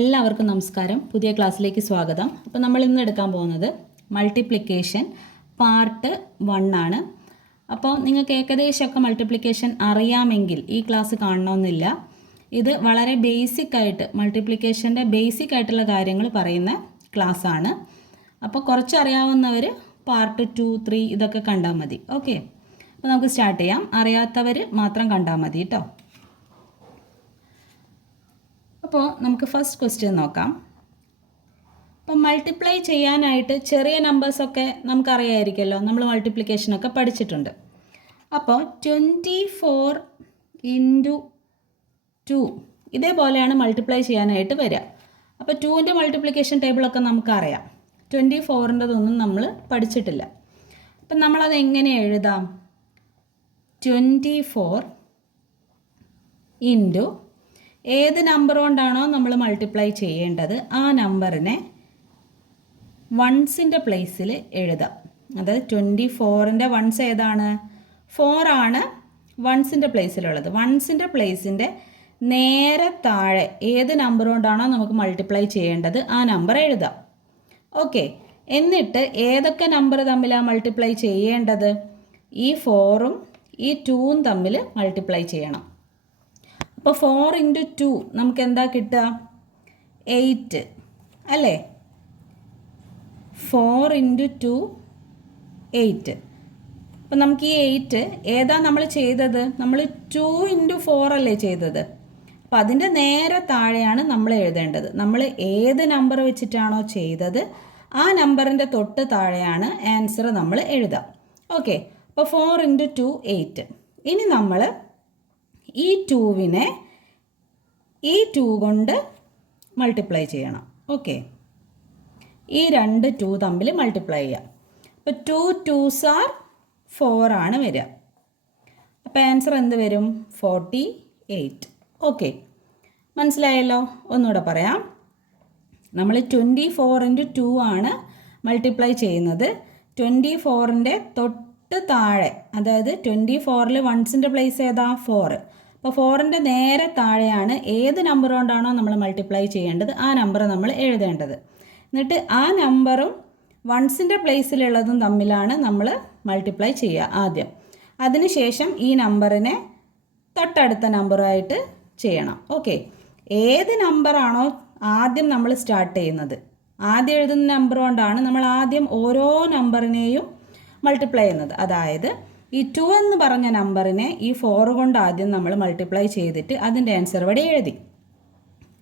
എല്ലാവർക്കും നമസ്കാരം. പുതിയ ക്ലാസ്സിലേക്ക് സ്വാഗതം. അപ്പോൾ നമ്മൾ ഇന്ന് എടുക്കാൻ പോകുന്നത് മൾട്ടിപ്ലിക്കേഷൻ പാർട്ട് 1 ആണ്. അപ്പോൾ നിങ്ങൾക്ക് ഏകദേശമൊക്കെ മൾട്ടിപ്ലിക്കേഷൻ അറിയാമെങ്കിൽ ഈ ക്ലാസ് കാണണമെന്നില്ല. ഇത് വളരെ ബേസിക് ആയിട്ട് മൾട്ടിപ്ലിക്കേഷൻ്റെ ബേസിക് ആയിട്ടുള്ള കാര്യങ്ങൾ പറയുന്ന ക്ലാസ്സാണ്. അപ്പോൾ കുറച്ച് അറിയാവുന്നവർ പാർട്ട് 2, 3 ഇതൊക്കെ കണ്ടാൽ മതി. ഓക്കെ, അപ്പോൾ നമുക്ക് സ്റ്റാർട്ട് ചെയ്യാം. അറിയാത്തവർ മാത്രം കണ്ടാൽ മതി കേട്ടോ. അപ്പോൾ നമുക്ക് ഫസ്റ്റ് ക്വസ്റ്റ്യൻ നോക്കാം. അപ്പം മൾട്ടിപ്ലൈ ചെയ്യാനായിട്ട് ചെറിയ നമ്പേഴ്സൊക്കെ നമുക്കറിയാമായിരിക്കുമല്ലോ, നമ്മൾ മൾട്ടിപ്ലിക്കേഷനൊക്കെ പഠിച്ചിട്ടുണ്ട്. അപ്പോൾ 24 × 2 ഇതേപോലെയാണ് മൾട്ടിപ്ലൈ ചെയ്യാനായിട്ട് വരിക. അപ്പോൾ 2ൻ്റെ മൾട്ടിപ്ലിക്കേഷൻ ടേബിളൊക്കെ നമുക്കറിയാം. 24ൻ്റെതൊന്നും നമ്മൾ പഠിച്ചിട്ടില്ല. അപ്പം നമ്മളത് എങ്ങനെ എഴുതാം? 24 × ഏത് നമ്പർ കൊണ്ടാണോ നമ്മൾ മൾട്ടിപ്ലൈ ചെയ്യേണ്ടത് ആ നമ്പറിനെ വൺസിൻ്റെ പ്ലേസിൽ എഴുതാം. അതായത് 24ൻ്റെ വൺസ് ഏതാണ്? 4 ആണ് വൺസിൻ്റെ പ്ലേസിലുള്ളത്. വൺസിൻ്റെ പ്ലേസിൻ്റെ നേരെ താഴെ ഏത് നമ്പർ കൊണ്ടാണോ നമുക്ക് മൾട്ടിപ്ലൈ ചെയ്യേണ്ടത് ആ നമ്പർ എഴുതാം. ഓക്കെ, എന്നിട്ട് ഏതൊക്കെ നമ്പർ തമ്മിലാണ് മൾട്ടിപ്ലൈ ചെയ്യേണ്ടത്? ഈ 4ഉം ഈ 2ഉം തമ്മിൽ മൾട്ടിപ്ലൈ ചെയ്യണം. അപ്പോൾ 4 × 2 നമുക്ക് എന്താ കിട്ടുക? 8 അല്ലേ? 4 × 2 8. അപ്പം നമുക്ക് ഈ 8 ഏതാ നമ്മൾ ചെയ്തത്? നമ്മൾ 2 × 4 അല്ലേ ചെയ്തത്. അപ്പം അതിൻ്റെ നേരെ താഴെയാണ് നമ്മൾ എഴുതേണ്ടത്. നമ്മൾ ഏത് നമ്പർ വെച്ചിട്ടാണോ ചെയ്തത് ആ നമ്പറിൻ്റെ തൊട്ട് താഴെയാണ് ആൻസർ നമ്മൾ എഴുതാം. ഓക്കെ, അപ്പോൾ 4 × 2 8. ഇനി നമ്മൾ ഈ 2വിനെ ഈ 2 കൊണ്ട് മൾട്ടിപ്ലൈ ചെയ്യണം. ഓക്കെ, ഈ രണ്ട് 2 തമ്മിൽ മൾട്ടിപ്ലൈ ചെയ്യാം. അപ്പോൾ 2 2s are 4 ആണ് വരിക. അപ്പോൾ ആൻസർ എന്ത് വരും? 48. ഓക്കെ, മനസ്സിലായല്ലോ? ഒന്നുകൂടെ പറയാം. നമ്മൾ 24 × 2 ആണ് മൾട്ടിപ്ലൈ ചെയ്യുന്നത്. 24ൻ്റെ തൊട്ട് താഴെ, അതായത് 24ൽ വൺസിൻ്റെ പ്ലേസ് ഏതാ? 4. അപ്പോൾ 4ൻ്റെ നേരെ താഴെയാണ് ഏത് നമ്പർ കൊണ്ടാണോ നമ്മൾ മൾട്ടിപ്ലൈ ചെയ്യേണ്ടത് ആ നമ്പർ നമ്മൾ എഴുതേണ്ടത്. എന്നിട്ട് ആ നമ്പറും വൺസിൻ്റെ പ്ലേസിലുള്ളതും തമ്മിലാണ് നമ്മൾ മൾട്ടിപ്ലൈ ചെയ്യുക ആദ്യം. അതിനുശേഷം ഈ നമ്പറിനെ തൊട്ടടുത്ത നമ്പറായിട്ട് ചെയ്യണം. ഓക്കെ, ഏത് നമ്പറാണോ ആദ്യം നമ്മൾ സ്റ്റാർട്ട് ചെയ്യുന്നത്, ആദ്യം എഴുതുന്ന നമ്പർ കൊണ്ടാണ് നമ്മൾ ആദ്യം ഓരോ നമ്പറിനെയും മൾട്ടിപ്ലൈ ചെയ്യുന്നത്. അതായത് ഈ 2 എന്ന് പറഞ്ഞ നമ്പറിനെ ഈ 4 കൊണ്ട് ആദ്യം നമ്മൾ മൾട്ടിപ്ലൈ ചെയ്തിട്ട് അതിൻ്റെ ആൻസർ ഇവിടെ എഴുതി.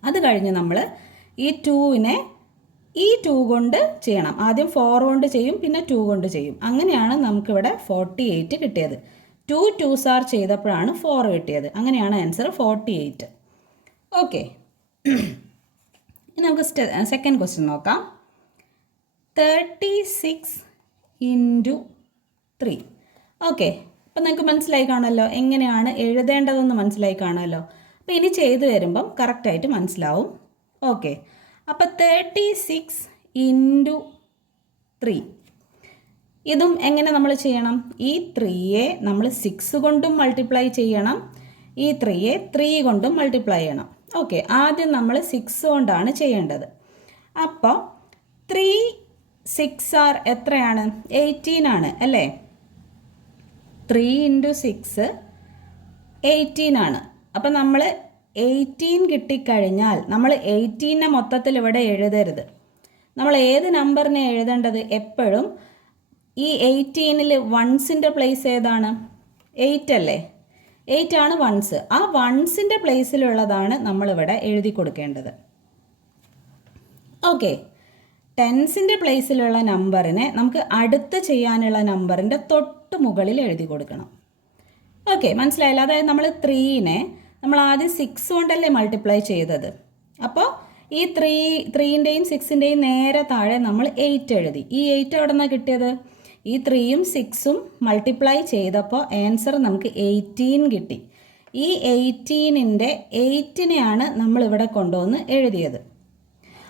അത് കഴിഞ്ഞ് നമ്മൾ ഈ 2വിനെ ഈ 2 കൊണ്ട് ചെയ്യണം. ആദ്യം 4 കൊണ്ട് ചെയ്യും, പിന്നെ 2 കൊണ്ട് ചെയ്യും. അങ്ങനെയാണ് നമുക്കിവിടെ 48 കിട്ടിയത്. 2 2s are ചെയ്തപ്പോഴാണ് 4 കിട്ടിയത്. അങ്ങനെയാണ് ആൻസർ 48. ഓക്കെ, ഇനി നമുക്ക് സെക്കൻഡ് ക്വസ്റ്റ്യൻ നോക്കാം. 36 × 3. ഓക്കെ, അപ്പം നിങ്ങൾക്ക് മനസ്സിലായി കാണുമല്ലോ എങ്ങനെയാണ് എഴുതേണ്ടതെന്ന് മനസ്സിലായി കാണുമല്ലോ. അപ്പോൾ ഇനി ചെയ്തു വരുമ്പം കറക്റ്റായിട്ട് മനസ്സിലാവും. ഓക്കെ, അപ്പോൾ 36 × 3 ഇതും എങ്ങനെ നമ്മൾ ചെയ്യണം? ഈ 3യെ നമ്മൾ 6 കൊണ്ടും മൾട്ടിപ്ലൈ ചെയ്യണം, ഈ 3യെ 3 കൊണ്ടും മൾട്ടിപ്ലൈ ചെയ്യണം. ഓക്കെ, ആദ്യം നമ്മൾ 6 കൊണ്ടാണ് ചെയ്യേണ്ടത്. അപ്പോൾ 3 6 are എത്രയാണ്? 18 ആണ് അല്ലേ? 3 × 6 18 ആണ്. അപ്പം നമ്മൾ 18 കിട്ടിക്കഴിഞ്ഞാൽ നമ്മൾ 18നെ മൊത്തത്തിൽ ഇവിടെ എഴുതരുത്. നമ്മൾ ഏത് നമ്പറിനെ എഴുതേണ്ടത്? എപ്പോഴും ഈ 18ൽ വൺസിൻ്റെ പ്ലേസ് ഏതാണ്? 8 അല്ലേ? 8 ആണ് വൺസ്. ആ വൺസിൻ്റെ പ്ലേസിലുള്ളതാണ് നമ്മളിവിടെ എഴുതി കൊടുക്കേണ്ടത്. ഓക്കെ, ടെൻസിൻ്റെ പ്ലേസിലുള്ള നമ്പറിനെ നമുക്ക് അടുത്ത് ചെയ്യാനുള്ള നമ്പറിൻ്റെ തൊട്ട് മുകളിൽ എഴുതി കൊടുക്കണം. ഓക്കെ, മനസ്സിലായല്ലോ? അതായത് നമ്മൾ 3നെ നമ്മൾ ആദ്യം 6 കൊണ്ടല്ലേ മൾട്ടിപ്ലൈ ചെയ്തത്. അപ്പോൾ ഈ 3ൻ്റെയും 6ൻ്റെയും നേരെ താഴെ നമ്മൾ 8 എഴുതി. ഈ 8 എവിടെ നിന്നാണ് കിട്ടിയത്? ഈ 3ഉം 6ഉം മൾട്ടിപ്ലൈ ചെയ്തപ്പോൾ ആൻസർ നമുക്ക് 18 കിട്ടി. ഈ 18ൻ്റെ 8നെയാണ് നമ്മളിവിടെ കൊണ്ടുവന്ന് എഴുതിയത്.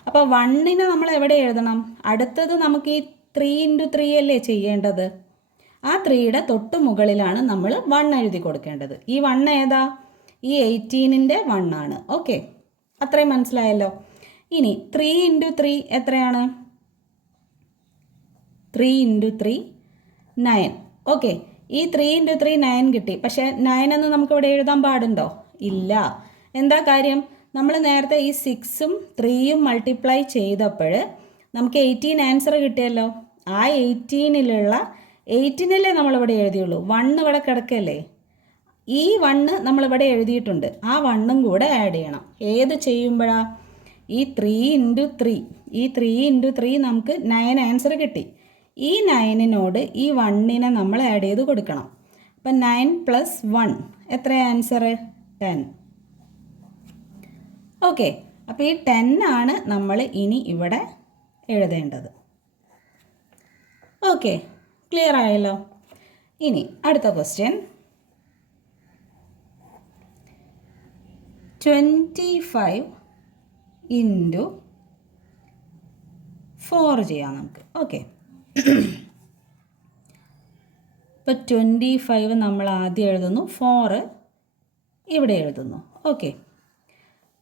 അപ്പോൾ 1നെ നമ്മൾ എവിടെ എഴുതണം? അടുത്തത് നമുക്ക് ഈ 3 × 3 അല്ലേ ചെയ്യേണ്ടത്. ആ 3യുടെ തൊട്ട് മുകളിലാണ് നമ്മൾ 1 എഴുതി കൊടുക്കേണ്ടത്. ഈ 1 ഏതാ? ഈ 18ൻ്റെ 1 ആണ്. ഓക്കെ, അത്രയും മനസ്സിലായല്ലോ. ഇനി 3 ഇൻറ്റു 3 എത്രയാണ്? 3 ഇൻറ്റു 3 9. ഓക്കെ, ഈ 3 ഇൻറ്റു 3 9 കിട്ടി. പക്ഷേ 9 എന്ന് നമുക്കിവിടെ എഴുതാൻ പാടുണ്ടോ? ഇല്ല. എന്താ കാര്യം? നമ്മൾ നേരത്തെ ഈ 6ഉം 3യും മൾട്ടിപ്ലൈ ചെയ്തപ്പോൾ നമുക്ക് 18 ആൻസർ കിട്ടിയല്ലോ. ആ 18-ലെ നമ്മളിവിടെ എഴുതിയുള്ളൂ. 1 ഇവിടെ കിടക്കല്ലേ. ഈ 1 നമ്മളിവിടെ എഴുതിയിട്ടുണ്ട്. ആ 1ഉം കൂടെ ആഡ് ചെയ്യണം. ഏത് ചെയ്യുമ്പോഴാണ്? ഈ 3 ഇൻറ്റു 3, ഈ 3 ഇൻറ്റു 3 നമുക്ക് 9 ആൻസർ കിട്ടി. ഈ 9നോട് ഈ 1നെ നമ്മൾ ആഡ് ചെയ്ത് കൊടുക്കണം. അപ്പം 9 + 1 എത്ര ആൻസർ? 10. ഓക്കെ, അപ്പോൾ ഈ 10 ആണ് നമ്മൾ ഇനി ഇവിടെ എഴുതേണ്ടത്. ഓക്കെ, ക്ലിയർ ആയല്ലോ. ഇനി അടുത്ത ക്വസ്റ്റ്യൻ. 25 ഇൻറ്റു 4 ചെയ്യാം നമുക്ക്. ഓക്കെ, ഇപ്പോൾ 25 നമ്മൾ ആദ്യം എഴുതുന്നു, 4 ഇവിടെ എഴുതുന്നു. ഓക്കെ,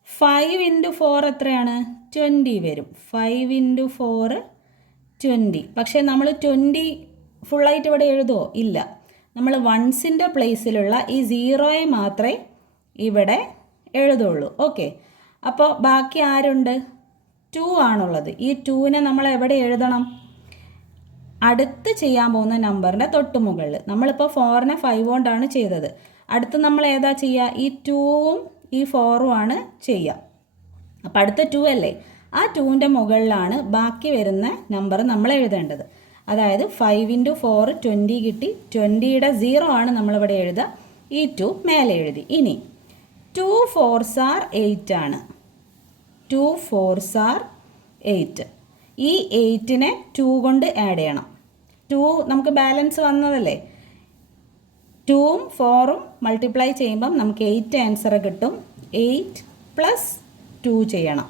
5 ഇൻറ്റു 4 എത്രയാണ്? 20 വരും. 5 ഇൻറ്റു 4 20. പക്ഷേ നമ്മൾ 20 ഫുള്ളായിട്ട് ഇവിടെ എഴുതുമോ? ഇല്ല. നമ്മൾ വൺസിൻ്റെ പ്ലേസിലുള്ള ഈ 0യെ മാത്രമേ ഇവിടെ എഴുതുള്ളൂ. ഓക്കെ, അപ്പോൾ ബാക്കി ആരുണ്ട്? 2 ആണുള്ളത്. ഈ 2നെ നമ്മൾ എവിടെ എഴുതണം? അടുത്ത് ചെയ്യാൻ പോകുന്ന നമ്പറിൻ്റെ തൊട്ട് മുകളിൽ. നമ്മളിപ്പോൾ 4നെ 5 കൊണ്ടാണ് ചെയ്തത്. അടുത്ത് നമ്മൾ ഏതാ ചെയ്യുക? ഈ 2ഉം ഈ 4ഉം ആണ് ചെയ്യുക. അപ്പോൾ അടുത്ത 2 അല്ലേ, ആ 2ൻ്റെ മുകളിലാണ് ബാക്കി വരുന്ന നമ്പർ നമ്മൾ എഴുതേണ്ടത്. അതായത് 5 ഇൻറ്റു 4 20 കിട്ടി. 20യുടെ 0 ആണ് നമ്മളിവിടെ എഴുതുക. ഈ 2 മേലെ എഴുതി. ഇനി 2 4s are 8 ആണ്. 2 4s are 8. ഈ 8നെ 2 കൊണ്ട് ആഡ് ചെയ്യണം. 2 നമുക്ക് ബാലൻസ് വന്നതല്ലേ. 2ഉം 4ഉം മൾട്ടിപ്ലൈ ചെയ്യുമ്പം നമുക്ക് 8 ആൻസർ കിട്ടും. 8 + 2 ചെയ്യണം.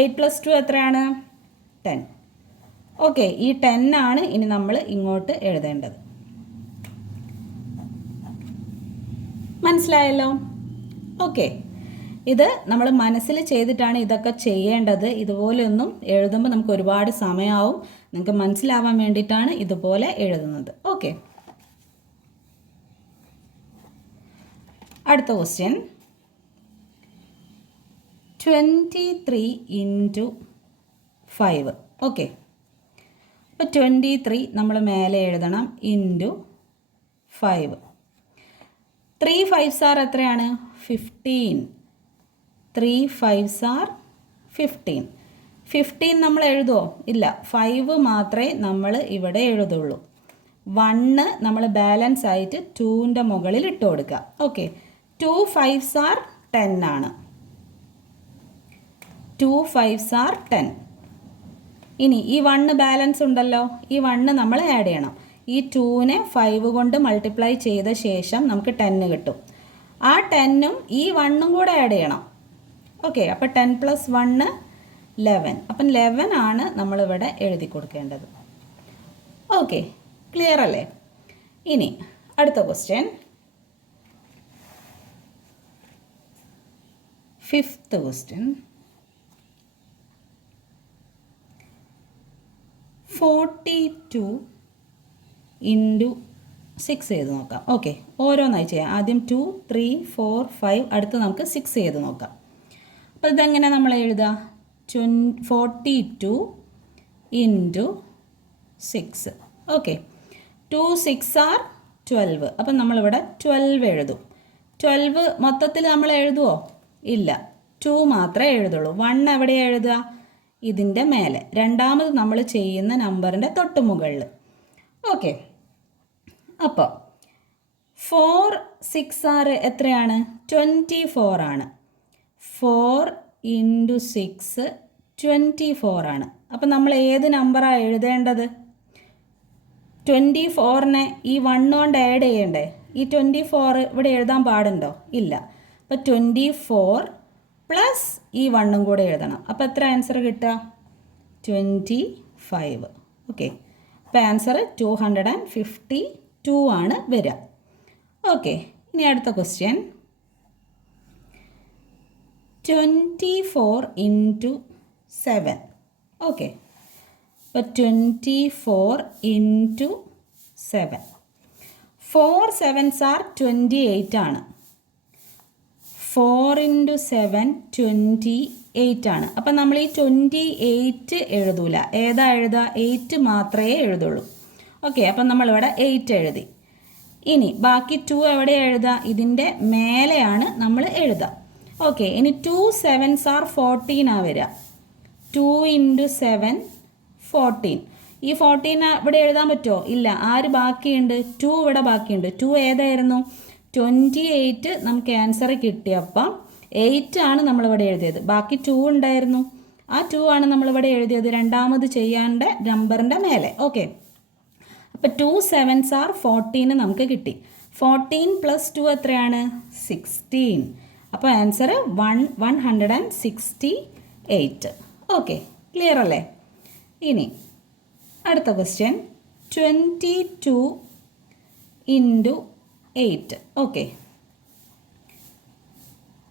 8 + 2 എത്രയാണ്? 10. ഓക്കെ, ഈ 10 ആണ് ഇനി നമ്മൾ ഇങ്ങോട്ട് എഴുതേണ്ടത്. മനസ്സിലായല്ലോ? ഓക്കെ, ഇത് നമ്മൾ മനസ്സിൽ ചെയ്തിട്ടാണ് ഇതൊക്കെ ചെയ്യേണ്ടത്. ഇതുപോലെയൊന്നും എഴുതുമ്പോൾ നമുക്ക് ഒരുപാട് സമയമാവും. നിങ്ങൾക്ക് മനസ്സിലാവാൻ വേണ്ടിയിട്ടാണ് ഇതുപോലെ എഴുതുന്നത്. ഓക്കെ, അടുത്ത ക്വസ്റ്റ്യൻ. 23 ഇൻറ്റു 5. ഓക്കെ, അപ്പോൾ 23 നമ്മൾ മേലെ എഴുതണം. ഇൻറ്റു 5. 3 5s are എത്രയാണ്? 15. 3 5s are 15. 15 നമ്മൾ എഴുതുമോ? ഇല്ല. 5 മാത്രമേ നമ്മൾ ഇവിടെ എഴുതുള്ളൂ. 1 നമ്മൾ ബാലൻസ് ആയിട്ട് 2ൻ്റെ മുകളിൽ ഇട്ട് കൊടുക്കുക. ഓക്കെ, 2 5s are 10 ആണ്. 2 5s are 10. ഇനി ഈ 1 ബാലൻസ് ഉണ്ടല്ലോ, ഈ 1 നമ്മൾ ആഡ് ചെയ്യണം. ഈ 2നെ 5 കൊണ്ട് മൾട്ടിപ്ലൈ ചെയ്ത ശേഷം നമുക്ക് 10 കിട്ടും. ആ 10ഉം ഈ 1ഉം കൂടെ ആഡ് ചെയ്യണം. ഓക്കെ, അപ്പോൾ 10 + 1 11. അപ്പം 11 ആണ് നമ്മളിവിടെ എഴുതി കൊടുക്കേണ്ടത്. ഓക്കെ, ക്ലിയർ അല്ലേ? ഇനി അടുത്ത ക്വസ്റ്റ്യൻ. 5th question. 42 ഇൻറ്റു 6 ചെയ്ത് നോക്കാം. ഓക്കെ, ഓരോന്നായി ചെയ്യാം. ആദ്യം 2 3 4 5, അടുത്ത് നമുക്ക് 6 ചെയ്ത് നോക്കാം. അപ്പോൾ ഇതെങ്ങനെ നമ്മൾ എഴുതുക? 42 ഇൻറ്റു 6. Okay, 2 6 are 12. അപ്പം നമ്മളിവിടെ 12 എഴുതും. 12 മൊത്തത്തിൽ നമ്മൾ എഴുതുമോ? ഇല്ല. 2 മാത്രമേ എഴുതുള്ളൂ. 1 എവിടെയാണ് എഴുതുക? ഇതിൻ്റെ മേലെ, രണ്ടാമത് നമ്മൾ ചെയ്യുന്ന നമ്പറിൻ്റെ തൊട്ട് മുകളിൽ. ഓക്കെ, അപ്പോൾ 4 6 are എത്രയാണ്? 24 ആണ്. 4 ഇൻറ്റു 6 24 ആണ്. അപ്പം നമ്മൾ ഏത് നമ്പറാണ് എഴുതേണ്ടത്? 24നെ ഈ 1 കൊണ്ട് ആഡ് ചെയ്യണ്ടേ? ഈ 24 ഇവിടെ എഴുതാൻ പാടുണ്ടോ? ഇല്ല. അപ്പോൾ 24 പ്ലസ് ഈ 1ഉം കൂടെ എഴുതണം. അപ്പോൾ എത്ര ആൻസർ കിട്ടുക? 25. ഓക്കെ, അപ്പോൾ ആൻസർ 252 ആണ് വരിക. ഓക്കെ, ഇനി അടുത്ത ക്വസ്റ്റ്യൻ. 24 ഇൻറ്റു 7. ഓക്കെ, അപ്പോൾ 24 ഇൻറ്റു 7. 4 7s are 28 ആണ്. 4 ഇൻറ്റു 7 28 ആണ്. അപ്പം നമ്മൾ ഈ 28 എഴുതൂല. ഏതാ എഴുതുക? 8 മാത്രമേ എഴുതുള്ളൂ. ഓക്കെ, അപ്പം നമ്മളിവിടെ 8 എഴുതി. ഇനി ബാക്കി 2 എവിടെ എഴുതുക? ഇതിൻ്റെ മേലെയാണ് നമ്മൾ എഴുതുക. ഓക്കെ, ഇനി 2 7s are 14 ആ വരിക. 2 ഇൻറ്റു 7 14. ഈ 14 ഇവിടെ എഴുതാൻ പറ്റുമോ? ഇല്ല. ആര് ബാക്കിയുണ്ട്? 2 ഇവിടെ ബാക്കിയുണ്ട്. 2 ഏതായിരുന്നു? 28 നമുക്ക് ആൻസർ കിട്ടിയപ്പം 8 ആണ് നമ്മളിവിടെ എഴുതിയത്. ബാക്കി 2 ഉണ്ടായിരുന്നു. ആ 2 ആണ് നമ്മളിവിടെ എഴുതിയത് രണ്ടാമത് ചെയ്യാണ്ട നമ്പറിൻ്റെ മേലെ. ഓക്കെ, അപ്പോൾ 2 7s are 14 നമുക്ക് കിട്ടി. 14 + 2 എത്രയാണ്? 16. അപ്പോൾ ആൻസർ 168. ഓക്കെ, ക്ലിയർ അല്ലേ? ഇനി അടുത്ത ക്വസ്റ്റ്യൻ 22 ഇൻറ്റു 8. Okay,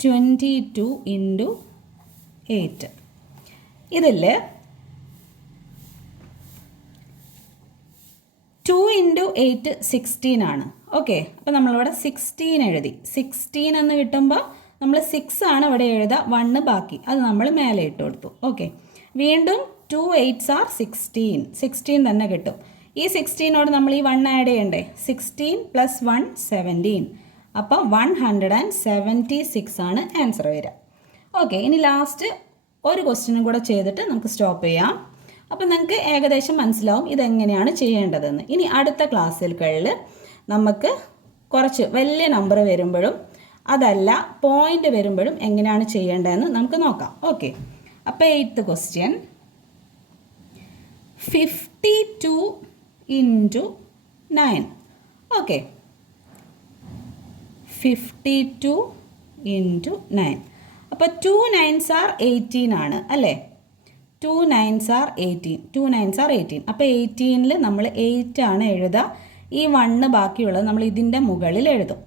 22 into 8. ഇതിൽ 2 ഇൻറ്റു 8 16 ആണ്. ഓക്കെ, അപ്പോൾ നമ്മളിവിടെ 16 എഴുതി. 16 എന്ന് കിട്ടുമ്പോൾ നമ്മൾ 6 ആണ് ഇവിടെ എഴുതുക. 1 ബാക്കി, അത് നമ്മൾ മേലെ ഇട്ട് കൊടുത്തു. ഓക്കെ, വീണ്ടും 2 8s are 16. 16 തന്നെ കിട്ടും. ഈ 16നോട് നമ്മൾ ഈ 1 ആഡ് ചെയ്യണ്ടേ? 16 + 1 17. അപ്പോൾ 176 ആണ് ആൻസർ വരിക. ഓക്കെ, ഇനി ലാസ്റ്റ് ഒരു ക്വസ്റ്റ്യനും കൂടെ ചെയ്തിട്ട് നമുക്ക് സ്റ്റോപ്പ് ചെയ്യാം. അപ്പോൾ നിങ്ങൾക്ക് ഏകദേശം മനസ്സിലാവും ഇതെങ്ങനെയാണ് ചെയ്യേണ്ടതെന്ന്. ഇനി അടുത്ത ക്ലാസ്സുകളിൽ നമുക്ക് കുറച്ച് വലിയ നമ്പർ വരുമ്പോഴും അതല്ല പോയിൻ്റ് വരുമ്പോഴും എങ്ങനെയാണ് ചെയ്യേണ്ടതെന്ന് നമുക്ക് നോക്കാം. ഓക്കെ, അപ്പോൾ 8th question 52 into 9. Okay, 52 into 9. അപ്പോൾ 2 9s are 18 ആണ് അല്ലേ? 2 9s are 18. 2 9s are 18. അപ്പോൾ 18ൽ നമ്മൾ 8 ആണ് എഴുതുക. ഈ 1 ബാക്കിയുള്ളത് നമ്മൾ ഇതിൻ്റെ മുകളിൽ എഴുതും.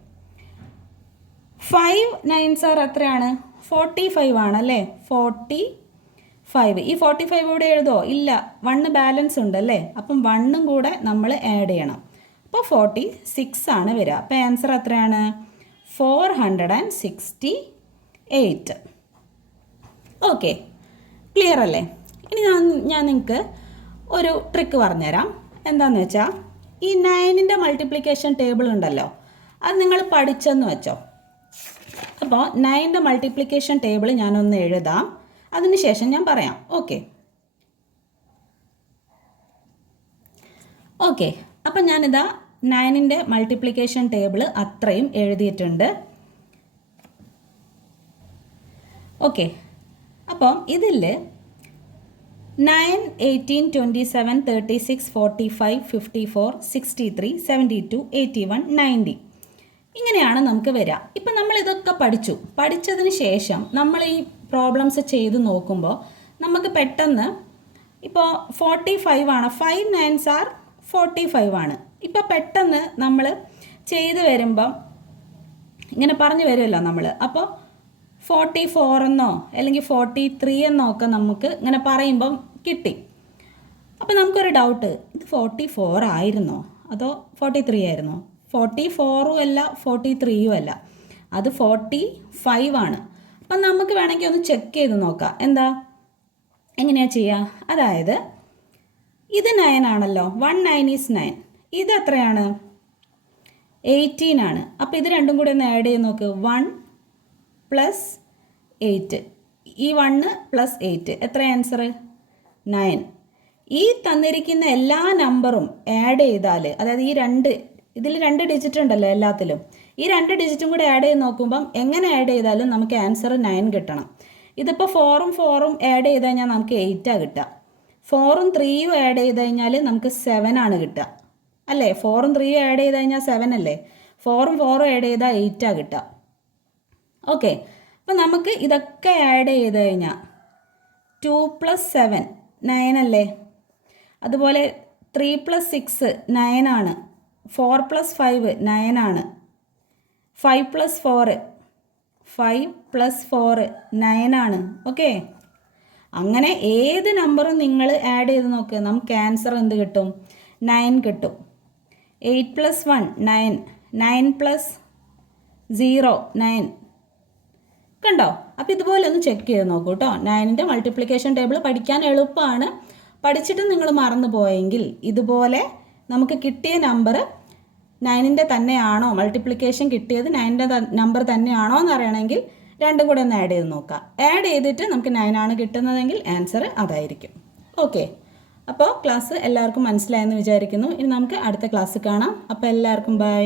5 9s are എത്രയാണ്? 45 ആണല്ലേ? 45. ഈ 45 ഇവിടെ എഴുതോ? ഇല്ല, 1 ബാലൻസ് ഉണ്ടല്ലേ? അപ്പം 1ഉം കൂടെ നമ്മൾ ആഡ് ചെയ്യണം. അപ്പോൾ 46 ആണ് വരിക. അപ്പോൾ ആൻസർ എത്രയാണ്? 468. ഓക്കെ, ക്ലിയർ അല്ലേ? ഇനി ഞാൻ നിങ്ങൾക്ക് ഒരു ട്രിക്ക് പറഞ്ഞുതരാം. എന്താണെന്ന് വെച്ചാൽ ഈ 9ൻ്റെ മൾട്ടിപ്ലിക്കേഷൻ ടേബിൾ ഉണ്ടല്ലോ, അത് നിങ്ങൾ പഠിച്ചെന്ന് വെച്ചോ. അപ്പോൾ 9ൻ്റെ മൾട്ടിപ്ലിക്കേഷൻ ടേബിൾ ഞാനൊന്ന് എഴുതാം, അതിനുശേഷം ഞാൻ പറയാം. ഓക്കെ, അപ്പം ഞാനിതാ 9ൻ്റെ മൾട്ടിപ്ലിക്കേഷൻ ടേബിൾ അത്രയും എഴുതിയിട്ടുണ്ട്. ഓക്കെ, അപ്പം ഇതിൽ 9 18 27 36 45 54 63 72 81 90 ഇങ്ങനെയാണ് നമുക്ക് വരിക. ഇപ്പം നമ്മൾ ഇതൊക്കെ പഠിച്ചതിന് ശേഷം നമ്മൾ ഈ പ്രോബ്ലംസ് ചെയ്ത് നോക്കുമ്പോൾ നമുക്ക് പെട്ടെന്ന് ഇപ്പോൾ 45 ആണ്, 5 9s are 45 ആണ്. ഇപ്പോൾ പെട്ടെന്ന് നമ്മൾ ചെയ്ത് വരുമ്പം ഇങ്ങനെ പറഞ്ഞു വരുമല്ലോ നമ്മൾ. അപ്പോൾ 44 എന്നോ അല്ലെങ്കിൽ 43 എന്നോ ഒക്കെ നമുക്ക് ഇങ്ങനെ പറയുമ്പം കിട്ടി. അപ്പോൾ നമുക്കൊരു ഡൗട്ട്, ഇത് 44 ആയിരുന്നോ അതോ 43 ആയിരുന്നോ? 44ഉം അല്ല 43ഉം അല്ല, അത് 45 ആണ്. അപ്പം നമുക്ക് വേണമെങ്കിൽ ഒന്ന് ചെക്ക് ചെയ്ത് നോക്കാം. എങ്ങനെയാണ് ചെയ്യുക? അതായത് ഇത് 9 ആണല്ലോ, 1 9 is 9. ഇത് എത്രയാണ്? 18 ആണ്. അപ്പോൾ ഇത് രണ്ടും കൂടി ഒന്ന് ആഡ് ചെയ്ത് നോക്ക്. 1 + 8. ഈ 1 + 8 എത്ര ആൻസർ? 9. ഈ തന്നിരിക്കുന്ന എല്ലാ നമ്പറും ആഡ് ചെയ്താൽ, അതായത് ഇതിൽ 2 ഡിജിറ്റ് ഉണ്ടല്ലോ എല്ലാത്തിലും, ഈ 2 ഡിജിറ്റും കൂടി ആഡ് ചെയ്ത് നോക്കുമ്പം എങ്ങനെ ആഡ് ചെയ്താലും നമുക്ക് ആൻസർ 9 കിട്ടണം. ഇതിപ്പോൾ 4ഉം 4ഉം ആഡ് ചെയ്ത് കഴിഞ്ഞാൽ നമുക്ക് 8 ആണ് കിട്ടുക. 4ഉം 3ഉം ആഡ് ചെയ്ത് കഴിഞ്ഞാൽ നമുക്ക് 7 ആണ് കിട്ടുക അല്ലേ? 4ഉം 3ഉം ആഡ് ചെയ്ത് കഴിഞ്ഞാൽ 7 അല്ലേ? 4ഉം 4ഉം ആഡ് ചെയ്താൽ 8 ആണ് കിട്ടുക. ഓക്കെ, അപ്പോൾ നമുക്ക് ഇതൊക്കെ ആഡ് ചെയ്ത് കഴിഞ്ഞാൽ 2 + 7 9 അല്ലേ? അതുപോലെ 3 + 6 9 ആണ്. 4 + 5 9 ആണ്. 5 + 4 9 ആണ്. ഓക്കെ, അങ്ങനെ ഏത് നമ്പറും നിങ്ങൾ ആഡ് ചെയ്ത് നോക്ക്, നമുക്ക് ആൻസർ എന്ത് കിട്ടും? 9 കിട്ടും. 8 + 1 9, 9 + 0 9. കണ്ടോ? അപ്പോൾ ഇതുപോലെ ഒന്ന് ചെക്ക് ചെയ്ത് നോക്കൂ കേട്ടോ. 9ൻ്റെ മൾട്ടിപ്ലിക്കേഷൻ ടേബിൾ പഠിക്കാൻ എളുപ്പമാണ്. പഠിച്ചിട്ട് നിങ്ങൾ മറന്നു പോയെങ്കിൽ ഇതുപോലെ നമുക്ക് കിട്ടിയ നമ്പർ 9ൻ്റെ തന്നെയാണോ, മൾട്ടിപ്ലിക്കേഷൻ കിട്ടിയത് 9ൻ്റെ നമ്പർ തന്നെയാണോ എന്ന് അറിയണമെങ്കിൽ രണ്ടും കൂടെ ഒന്ന് ആഡ് ചെയ്ത് നോക്കാം. ആഡ് ചെയ്തിട്ട് നമുക്ക് 9 ആണ് കിട്ടുന്നതെങ്കിൽ ആൻസർ അതായിരിക്കും. ഓക്കെ, അപ്പോൾ ക്ലാസ് എല്ലാവർക്കും മനസ്സിലായെന്ന് വിചാരിക്കുന്നു. ഇനി നമുക്ക് അടുത്ത ക്ലാസ് കാണാം. അപ്പോൾ എല്ലാവർക്കും ബൈ.